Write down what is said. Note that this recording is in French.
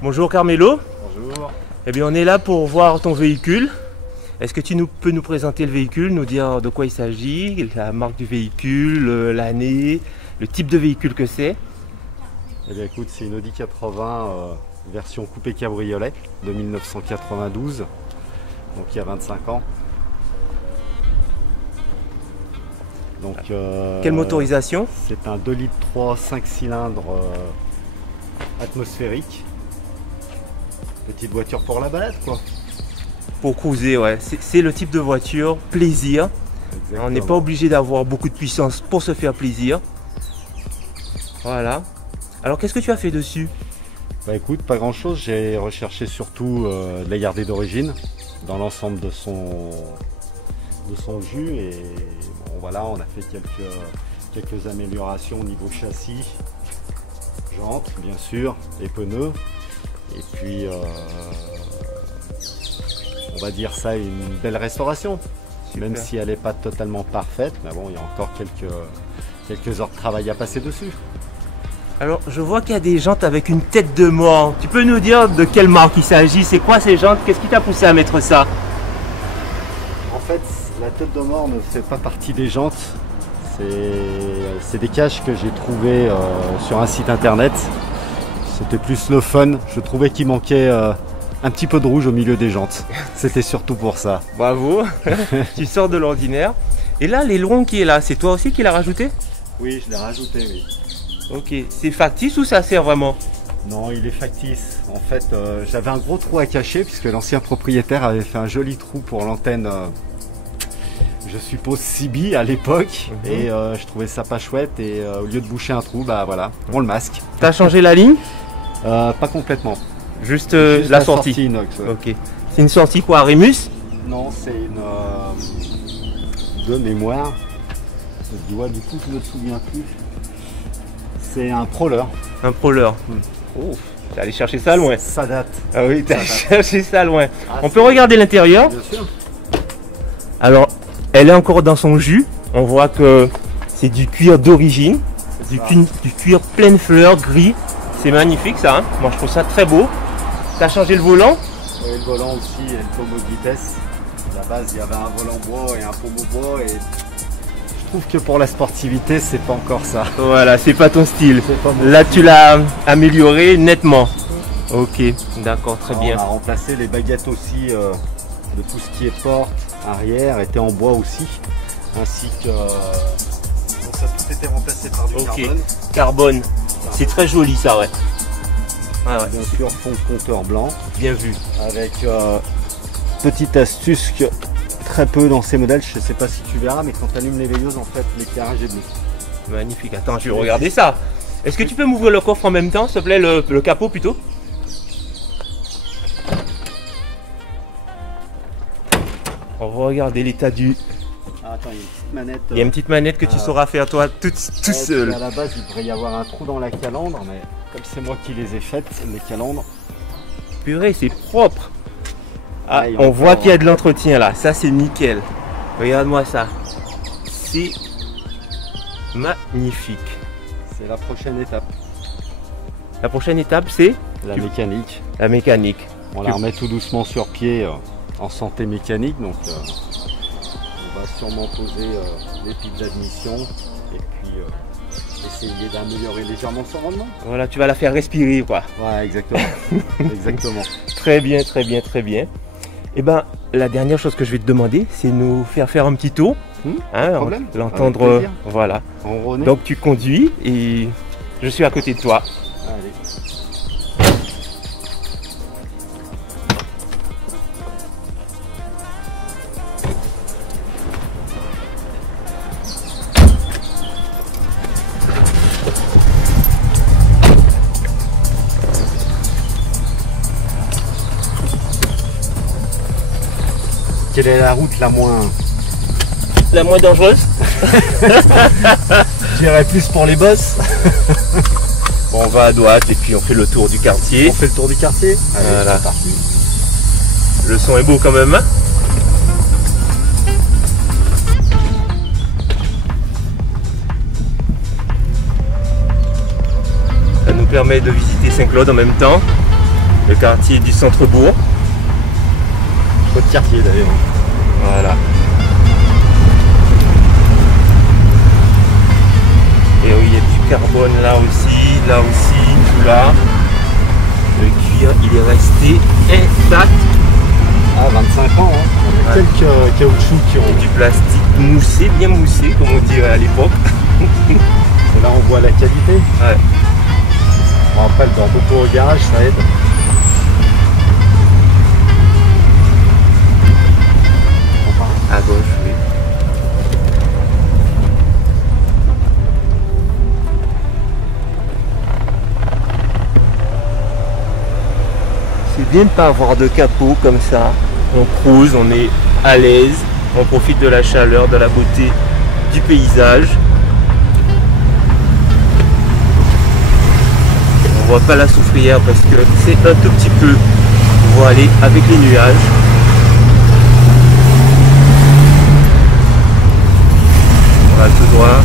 Bonjour Carmelo. Bonjour. Eh bien on est là pour voir ton véhicule. Est-ce que peux nous présenter le véhicule, nous dire de quoi il s'agit, la marque du véhicule, l'année, le type de véhicule que c'est? Eh bien écoute, c'est une Audi 80 version coupé cabriolet de 1992, donc il y a 25 ans. Donc, quelle motorisation? C'est un 2 litres 3, 5 cylindres atmosphérique. Petite voiture pour la balade quoi. Pour cruiser, ouais. C'est le type de voiture plaisir. Exactement. On n'est pas obligé d'avoir beaucoup de puissance pour se faire plaisir. Voilà. Alors qu'est-ce que tu as fait dessus? Bah écoute, pas grand chose. J'ai recherché surtout de la garder d'origine dans l'ensemble de son jus. Et bon, voilà, on a fait quelques améliorations au niveau châssis, jantes bien sûr, et pneus. Et puis on va dire ça une belle restauration. Super. Même si elle n'est pas totalement parfaite, mais bon, il y a encore quelques heures de travail à passer dessus. Alors je vois qu'il y a des jantes avec une tête de mort. Tu peux nous dire de quelle marque il s'agit? C'est quoi ces jantes? Qu'est-ce qui t'a poussé à mettre ça? En fait, la tête de mort ne fait pas partie des jantes. C'est des caches que j'ai trouvées sur un site internet. C'était plus le fun. Je trouvais qu'il manquait un petit peu de rouge au milieu des jantes. C'était surtout pour ça. Bravo. Tu sors de l'ordinaire. Et là, l'aileron qui est là, c'est toi aussi qui l'as rajouté? Oui, je l'ai rajouté, oui. Ok. C'est factice ou ça sert vraiment? Non, il est factice. En fait, j'avais un gros trou à cacher puisque l'ancien propriétaire avait fait un joli trou pour l'antenne, je suppose CB à l'époque. Et je trouvais ça pas chouette. Et au lieu de boucher un trou, bah voilà, on le masque. T'as changé la ligne? Pas complètement. Juste la sortie inox. Ouais. Ok. C'est une sortie quoi, Remus? Non, c'est une de mémoire. Je dois, du coup, je ne me souviens plus. C'est un Prowler. Un Prowler. Oh, t'es allé chercher ça loin. Ça date. Ah oui, t'as cherché ça loin. Ah, on peut regarder l'intérieur? Bien sûr. Alors, elle est encore dans son jus. On voit que c'est du cuir d'origine. Du cuir pleine fleur, gris. C'est magnifique ça, hein. Moi je trouve ça très beau. Tu as changé le volant? Oui, le volant aussi et le pommeau de vitesse. À la base, il y avait un volant bois et un pommeau bois. Et je trouve que pour la sportivité, c'est pas encore ça. Voilà, c'est pas ton style. Pas là, tu l'as amélioré nettement. Ok, d'accord, très bien. On a remplacé les baguettes aussi de tout ce qui est porte, arrière, était en bois aussi. Ainsi que. Donc ça a tout été remplacé par du carbone. Carbone. C'est très joli ça, ouais. Ah ouais. Bien sûr, fond de compteur blanc. Bien vu. Avec petite astuce que très peu dans ces modèles, je ne sais pas si tu verras, mais quand tu allumes les veilleuses, en fait, l'éclairage est bleu. Magnifique. Attends, je vais regarder ça. Est-ce que tu peux m'ouvrir le coffre en même temps, s'il te plaît, le capot plutôt? On va regarder l'état du... Ah, attends, il y a une petite manette. Il y a une petite manette que tu sauras faire toi tout seul. À la base, il devrait y avoir un trou dans la calandre, mais comme c'est moi qui les ai faites, les calandres. Purée, c'est propre. Ah, on voit qu'il y a de l'entretien là. Ça, c'est nickel. Regarde-moi ça. C'est magnifique. C'est la prochaine étape. La prochaine étape, c'est la mécanique. La mécanique. On la remet tout doucement sur pied en santé mécanique. Donc, on va sûrement poser les piles d'admission et puis essayer d'améliorer légèrement son rendement. Voilà, tu vas la faire respirer quoi. Ouais, exactement. Exactement. Très bien, très bien, très bien. Et ben, la dernière chose que je vais te demander, c'est nous faire un petit tour. L'entendre, voilà. Donc tu conduis et je suis à côté de toi. Allez. Quelle est la route la moins dangereuse? J'irais plus pour les bosses. Bon, on va à droite et puis on fait le tour du quartier. On fait le tour du quartier. Allez, voilà. c'est parti. Le son est beau quand même, hein? Ça nous permet de visiter Saint-Claude en même temps. le quartier du centre-bourg. Votre quartier d'ailleurs. Voilà. Et oui, il y a du carbone là aussi, tout là. Le cuir, il est resté intact. Ah, 25 ans, hein. On a Ouais. quelques caoutchoucs qui ont... Du plastique moussé, bien moussé, comme on dirait à l'époque. Et là, on voit la qualité. Ouais. Bon, après, dans beaucoup au garage, ça aide. À gauche, oui. C'est bien de pas avoir de capot comme ça. On cruise, on est à l'aise, on profite de la chaleur, de la beauté du paysage. On voit pas la soufrière parce que c'est un tout petit peu voilé avec les nuages. On va tout droit.